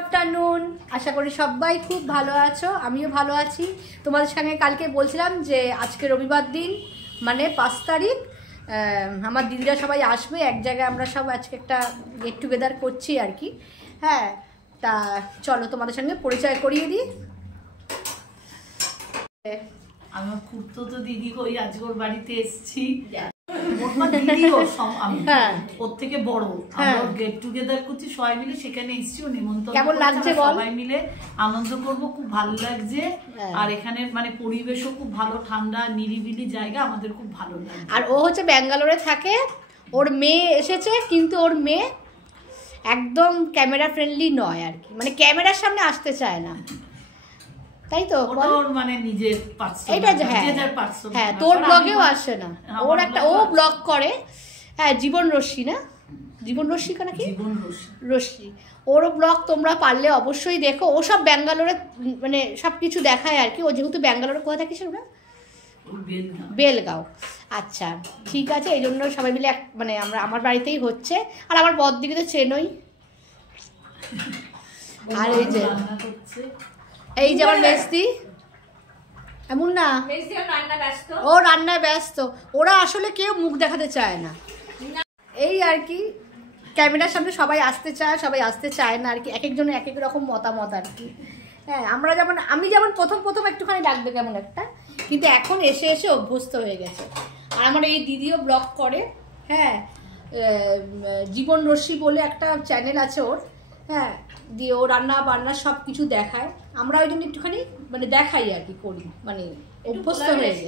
Afternoon, আশা করি সবাই খুব ভালো আছো, আমিও ভালো আছি। তোমাদের সঙ্গে কালকে বলছিলাম যে আজকে রবিবার দিন, মানে 5 তারিখ। আমার দিদিরা সবাই আসবে এক জায়গায়, আমরা সব আজকে একটা গেট টুগেদার করছি আর কি। হ্যাঁ, তা চলো তোমাদের সঙ্গে পরিচয় করিয়ে দিই। আমার খুব তো দিদি হই, আজকে ওর বাড়িতে এসেছি। প্রত্যেকে বড় গেট টুগেদার করছি সবাই মিলে, সেখানে এসেছি। ও নিমন্ত্রণ, কেমন লাগছে সবাই মিলে আনন্দ করব, খুব ভালো লাগছে। আর এখানের মানে পরিবেশও খুব ভালো, ঠান্ডা নিরিবিলি জায়গা, আমাদের খুব ভালো লাগে। আর ও হচ্ছে ব্যাঙ্গালোরে থাকে, ওর মেয়ে এসেছে, কিন্তু ওর মেয়ে একদম ক্যামেরা ফ্রেন্ডলি নয় আর কি, মানে ক্যামেরার সামনে আসতে চায় না, তাই তো? ওর মানে নিজের পার্সোনাল, এটা হ্যাঁ, তোর ব্লগেও আসে না। ওর একটা ও ব্লগ করে, হ্যাঁ, জীবন রশ্মি, না জীবন রশ্মি কেন কি রশ্মি, ওরও ব্লগ তোমরা পারলে অবশ্যই দেখো। ও সব ব্যাঙ্গালোরে মানে সব কিছু দেখায় আর কি। ও যেহেতু ব্যাঙ্গালোরে কোথায় থাকিস না, বেলগাঁও। আচ্ছা, ঠিক আছে, এই জন্য সবাই মিলে মানে আমরা আমার বাড়িতেই হচ্ছে। আর আমার বড়দিকে তো চেনই। আর এই যে আমার মেজদি, এমন না, ও রান্নায় ব্যস্ত। ওরা আসলে কেউ মুখ দেখাতে চায় না, এই আর কি। ক্যামেরার সামনে সবাই আসতে চায়, সবাই আসতে চায় না আর কি। এক একজনের এক এক রকম মতামত আর কি। হ্যাঁ, আমি যেমন প্রথম একটুখানি লাগবে কেমন একটা, কিন্তু এখন এসে এসে অভ্যস্ত হয়ে গেছে। আর আমার এই দিদিও ব্লগ করে, হ্যাঁ, জীবন রশ্মি বলে একটা চ্যানেল আছে ওর। হ্যাঁ, দিয়ে ও রান্না বান্না সব কিছু দেখায়। আমরা ওই জন্য একটুখানি মানে দেখাই আর কি, করি, মানে অভ্যস্ত হয়ে গেছে।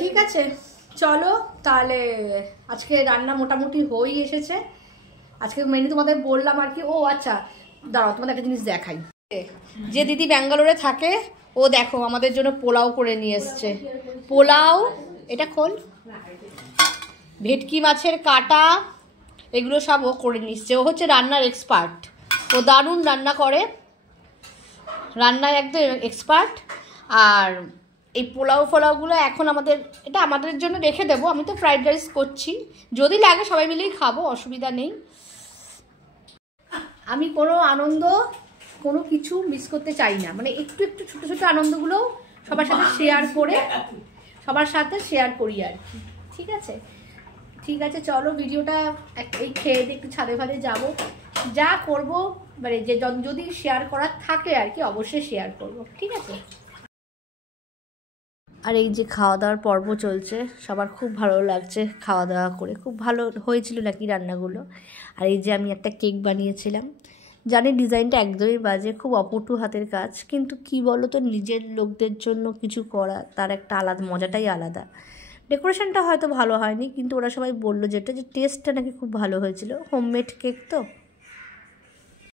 ঠিক আছে, চলো তাহলে। আজকে রান্না মোটামুটি হয়েই এসেছে। আজকে মেনু তোমাদের বললাম আর কি। ও আচ্ছা, দাঁড়াও, তোমাদের একটা জিনিস দেখাই। যে দিদি ব্যাঙ্গালোরে থাকে, ও দেখো আমাদের জন্য পোলাও করে নিয়ে এসছে। পোলাও, এটা খোল, ভেটকি মাছের কাটা, এগুলো সব ও করে নিচ্ছে। ও হচ্ছে রান্নার এক্সপার্ট, ও দারুণ রান্না করে, রান্নায় একদম এক্সপার্ট। আর এই পোলাওগুলো এখন এটা আমাদের জন্য রেখে দেবো। আমি তো ফ্রাইড রাইস করছি, যদি লাগে সবাই মিলেই খাবো, অসুবিধা নেই। আমি কোনো কিছু মিস করতে চাই না, মানে একটু ছোট ছোট আনন্দগুলো সবার সাথে শেয়ার করি আর কি। ঠিক আছে, চলো ভিডিওটা এই খেয়ে দিয়ে একটু ছাদে ফাদে যাবো, যা করব মানে যে যদি শেয়ার করার থাকে আর কি, অবশ্যই শেয়ার করব। ঠিক আছে। আর এই যে খাওয়া দাওয়ার পর্ব চলছে, সবার খুব ভালো লাগছে খাওয়া দাওয়া করে, খুব ভালো হয়েছিল নাকি রান্নাগুলো। আর এই যে আমি একটা কেক বানিয়েছিলাম, জানি ডিজাইনটা একদমই বাজে, খুব অপটু হাতের কাজ, কিন্তু কি বলো তো, নিজের লোকদের জন্য কিছু করা, তার একটা আলাদা মজাটাই আলাদা। ডেকোরেশনটা হয়তো ভালো হয়নি, কিন্তু ওরা সবাই বললো যে টেস্টটা নাকি খুব ভালো হয়েছিল, হোমমেড কেক তো।